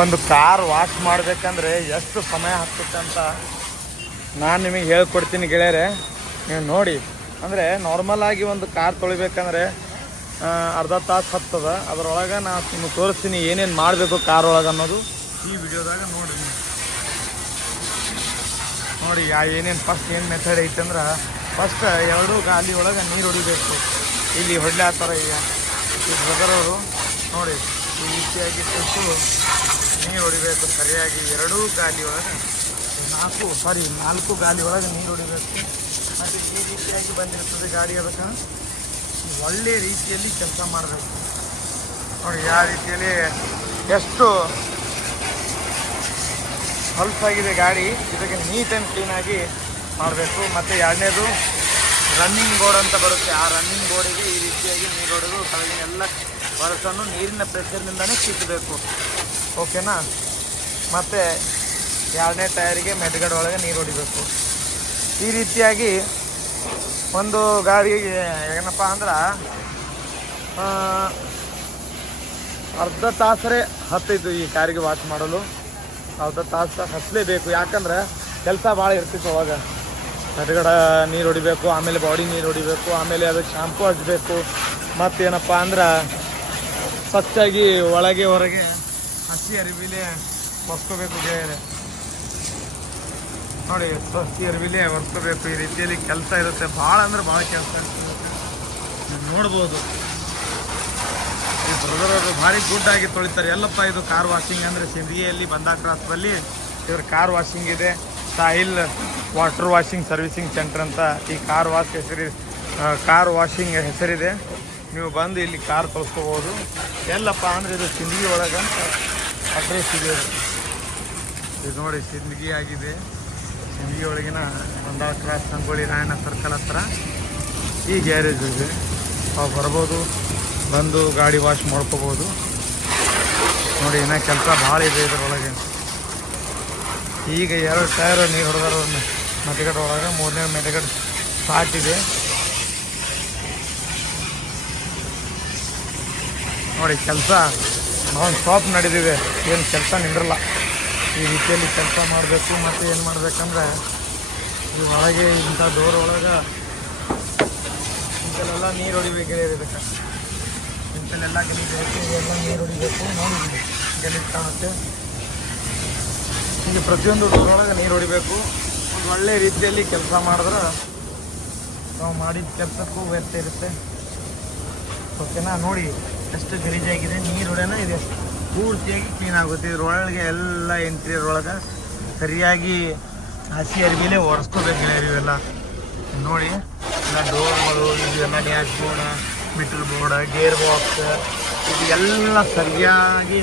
ಒಂದು car wash ಮಾಡಬೇಕಂದ್ರೆ ಎಷ್ಟು ಸಮಯ ಹತ್ತುತ್ತೆ ಅಂತ ನಾನು ನಿಮಗೆ ಹೇಳ್ಕೊಡ್ತೀನಿ ಗೆಳೆಯರೆ. ನೀವು ನೋಡಿ, ಅಂದರೆ ನಾರ್ಮಲಾಗಿ ಒಂದು ಕಾರ್ ತೊಳಿಬೇಕಂದ್ರೆ ಅರ್ಧ ತಾಸು ಹತ್ತದ. ಅದರೊಳಗೆ ನಾನು ನಿಮಗೆ ತೋರಿಸ್ತೀನಿ ಏನೇನು ಮಾಡಬೇಕು ಕಾರ್ ಒಳಗೆ ಅನ್ನೋದು ಈ ವಿಡಿಯೋದಾಗ ನೋಡಿ. ನೋಡಿ ಏನೇನು ಫಸ್ಟ್ ಏನು ಮೆಥಡ್ ಐತೆ ಅಂದ್ರೆ, ಫಸ್ಟ್ ಎರಡೂ ಗಾಲಿ ಒಳಗೆ ನೀರು ಹೊಡಿಬೇಕು. ಇಲ್ಲಿ ಹೊಡ್ಲಾತ್ತಾರ ಈಗ ಈ ಬ್ರದರವರು ನೋಡಿ, ಈ ರೀತಿಯಾಗಿ ಕೊಟ್ಟು ನೀರು ಹೊಡಿಬೇಕು ಸರಿಯಾಗಿ. ಎರಡೂ ಗಾಲಿ ಒಳಗೆ ನಾಲ್ಕು ಗಾಲಿ ಒಳಗೆ ನೀರು ಹೊಡಿಬೇಕು. ಅದು ಈ ರೀತಿಯಾಗಿ ಬಂದಿರ್ತದೆ ಗಾಡಿ. ಅದಕ್ಕೆ ಒಳ್ಳೆಯ ರೀತಿಯಲ್ಲಿ ಕೆಲಸ ಮಾಡಬೇಕು ನೋಡಿ. ಯಾವ ರೀತಿಯಲ್ಲಿ ಎಷ್ಟು ಹೊಲಸಾಗಿದೆ ಗಾಡಿ, ಇದಕ್ಕೆ ನೀಟ್ ಆ್ಯಂಡ್ ಕ್ಲೀನಾಗಿ ಮಾಡಬೇಕು. ಮತ್ತು ಎರಡನೇದು ರನ್ನಿಂಗ್ ಬೋರ್ಡ್ ಅಂತ ಬರುತ್ತೆ. ಆ ರನ್ನಿಂಗ್ ಬೋರ್ಡಿಗೆ ಈ ರೀತಿಯಾಗಿ ನೀರು ಹೊಡೆದು ಕೆಳಗಿನ ಎಲ್ಲ ಹೊಲಸನ್ನು ನೀರಿನ ಪ್ರೆಷರ್ನಿಂದನೇ ಕಿತ್ತಬೇಕು. ಓಕೆನಾ? ಮತ್ತು ಎರಡನೇ ಟೈರಿಗೆ ಮೆದ್ಗಡೆ ಒಳಗೆ ನೀರು ಹೊಡಿಬೇಕು. ಈ ರೀತಿಯಾಗಿ ಒಂದು ಗಾಡಿಗೆ ಏನಪ್ಪ ಅಂದ್ರೆ ಅರ್ಧ ತಾಸರೇ ಹತ್ತಿದ್ದು ಈ ಕಾರಿಗೆ ವಾಶ್ ಮಾಡಲು. ಅರ್ಧ ತಾಸು ಹಚ್ಚಲೇಬೇಕು, ಯಾಕಂದ್ರೆ ಕೆಲಸ ಭಾಳ ಇರ್ತಿತ್ತು ಅವಾಗ. ಮೆದ್ಗಡೆ ನೀರು ಹೊಡಿಬೇಕು, ಆಮೇಲೆ ಬಾಡಿ ನೀರು ಹೊಡಿಬೇಕು, ಆಮೇಲೆ ಅದಕ್ಕೆ ಶಾಂಪು ಹಚ್ಚಬೇಕು. ಮತ್ತೇನಪ್ಪ ಅಂದ್ರೆ ಸ್ವಚ್ಛಾಗಿ ಒಳಗೆ ಹೊರಗೆ ಹಸಿ ಅರಿವಿಲೆ ಒರೆಸ್ಕೋಬೇಕು ಗೆಳೆಯರೆ. ನೋಡಿ, ಹಸಿ ಅರಿವಿಲೆ ಒರೆಸ್ಕೋಬೇಕು. ಈ ರೀತಿಯಲ್ಲಿ ಕೆಲಸ ಇರುತ್ತೆ, ಭಾಳ ಅಂದ್ರೆ ಭಾಳ ಕೆಲಸ ಇರುತ್ತೆ. ನೋಡ್ಬೋದು ಈ ಬ್ರದರವರು ಭಾರಿ ಗುಡ್ಡಾಗಿ ತೊಳಿತಾರೆ. ಎಲ್ಲಪ್ಪ ಇದು ಕಾರ್ ವಾಷಿಂಗ್ ಅಂದರೆ ಸಿಂದಗಿಯಲ್ಲಿ ಬಂದಾ ಕ್ರಾಸ್ ಬಲ್ಲಿ ಇವ್ರ ಕಾರ್ ವಾಷಿಂಗ್ ಇದೆ. Sahil water washing servicing centre ಅಂತ ಈ ಕಾರ್ ವಾಷಿಂಗ್ ಹೆಸರಿದೆ. ನೀವು ಬಂದು ಇಲ್ಲಿ ಕಾರ್ ತೊಳ್ಸ್ಕೋಬೋದು. ಎಲ್ಲಪ್ಪ ಅಂದರೆ ಇದು ಸಿಂದಗಿ ಒಳಗೆ ಅಂತ ಅಡ್ರೆಸ್ ಇದೆ. ಇದು ನೋಡಿ, ಸಿಂದಗಿ ಆಗಿದೆ. ಸಿಂದಗಿ ಒಳಗಿನ ಬಂದಾ ಕ್ರಾಸ್ ಸಂಗೊಳ್ಳಿ ರಾಯಣ್ಣ ಸರ್ಕಲ್ ಹತ್ರ ಈ ಗ್ಯಾರೇಜ್ ಇದೆ. ನಾವು ಬರ್ಬೋದು, ಬಂದು ಗಾಡಿ ವಾಶ್ ಮಾಡ್ಕೋಬೋದು. ನೋಡಿ, ಇನ್ನೂ ಕೆಲಸ ಭಾಳ ಇದೆ ಇದರೊಳಗೆ. ಈಗ 2 ಟೈರ್ ನೀರು ಹೊಡೆದಾರ ಮೆದ್ಗಡೆ ಒಳಗೆ. 3ನೇ ಮೆದ್ಗಡೆ ಸ್ಟಾರ್ಟ್ ಇದೆ. ನೋಡಿ, ಕೆಲಸ ನಾವು ಸ್ಟಾಪ್ ನಡೆದಿದೆ, ಏನು ಕೆಲಸ ನಿಂದ್ರಲ್ಲ. ಈ ರೀತಿಯಲ್ಲಿ ಕೆಲಸ ಮಾಡಬೇಕು. ಮತ್ತು ಏನು ಮಾಡಬೇಕಂದ್ರೆ, ಈ ಒಳಗೆ ಇಂಥ ಡೋರ್ ಒಳಗೆ ಇಂಥಲ್ಲೆಲ್ಲ ನೀರು ಹೊಡಿಬೇಕು. ಇದಕ್ಕೆ ಇಂಥಲ್ಲೆಲ್ಲ ಗಲೀಜಬೇಕು, ಇವೆಲ್ಲ ನೀರು ಹೊಡಿಬೇಕು. ನೋಡಿ, ಗಲೀಜು ಕಾಣುತ್ತೆ. ಈಗ ಪ್ರತಿಯೊಂದು ಡೋರೊಳಗೆ ನೀರು ಹೊಡಿಬೇಕು. ಒಂದು ಒಳ್ಳೆಯ ರೀತಿಯಲ್ಲಿ ಕೆಲಸ ಮಾಡಿದ್ರೆ ನಾವು ಮಾಡಿದ ಕೆಲಸಕ್ಕೂ ವ್ಯರ್ಥ ಇರುತ್ತೆ. ಓಕೆನಾ? ನೋಡಿ ಎಷ್ಟು ಗಲೀಜಾಗಿದೆ. ನೀರು ಹೊಡೆನ ಇದೆ ಪೂರ್ತಿಯಾಗಿ ಕ್ಲೀನ್ ಆಗುತ್ತೆ. ಇದ್ರೊಳಗೆ ಎಲ್ಲ ಇಂಟೀರಿಯರ್ ಒಳಗೆ ಸರಿಯಾಗಿ ಹಸಿ ಅರಿವಿಲೇ ಒರೆಸ್ಕೋಬೇಕು ಇವೆಲ್ಲ. ನೋಡಿ, ಎಲ್ಲ ಡೋರ್ಗಳು, ಇವೆಲ್ಲ ಡ್ಯಾಶ್ ಬೋರ್ಡ, ಮೀಟರ್ ಬೋರ್ಡ, ಗೇರ್ ಬಾಕ್ಸ್, ಇದೆಲ್ಲ ಸರಿಯಾಗಿ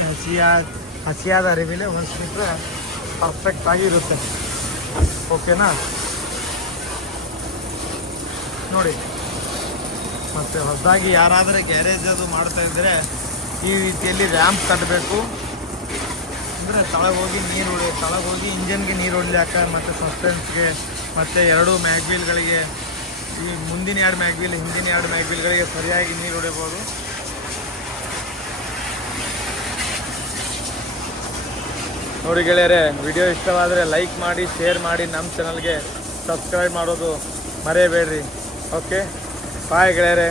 ಹಸಿಯಾದ ಅರಿವಿಲೇ ಒರೆಸ್ಬಿಟ್ರೆ ಪರ್ಫೆಕ್ಟಾಗಿರುತ್ತೆ. ಓಕೆನಾ? ನೋಡಿ, ಮತ್ತು ಹೊಸದಾಗಿ ಯಾರಾದರೆ ಗ್ಯಾರೇಜ್ ಅದು ಮಾಡ್ತಾ ಇದ್ದರೆ ಈ ರೀತಿಯಲ್ಲಿ ರ್ಯಾಂಪ್ ಕಟ್ಟಬೇಕು. ಅಂದರೆ ತಳಗೋಗಿ ಇಂಜನ್ಗೆ ನೀರು ಹೊಡ್ಲಿಕ್ಕೆ, ಮತ್ತು ಸಸ್ಪೆನ್ಸ್ಗೆ, ಮತ್ತು 2 ಮ್ಯಾಗ್ವೀಲ್ಗಳಿಗೆ, ಈ ಮುಂದಿನ 2 ಮ್ಯಾಗ್ವೀಲ್, ಹಿಂದಿನ 2 ಮ್ಯಾಗ್ವೀಲ್ಗಳಿಗೆ ಸರಿಯಾಗಿ ನೀರು ಹೊಡಿಬೋದು. ನೋಡಿ ಗೆಳೆಯರೆ, ವಿಡಿಯೋ ಇಷ್ಟವಾದರೆ ಲೈಕ್ ಮಾಡಿ, ಶೇರ್ ಮಾಡಿ, ನಮ್ಮ ಚಾನಲ್ಗೆ ಸಬ್ಸ್ಕ್ರೈಬ್ ಮಾಡೋದು ಮರೆಯಬೇಡ್ರಿ. ಓಕೆ, ಬಾಯ್ ಗೆಳೆಯರೆ.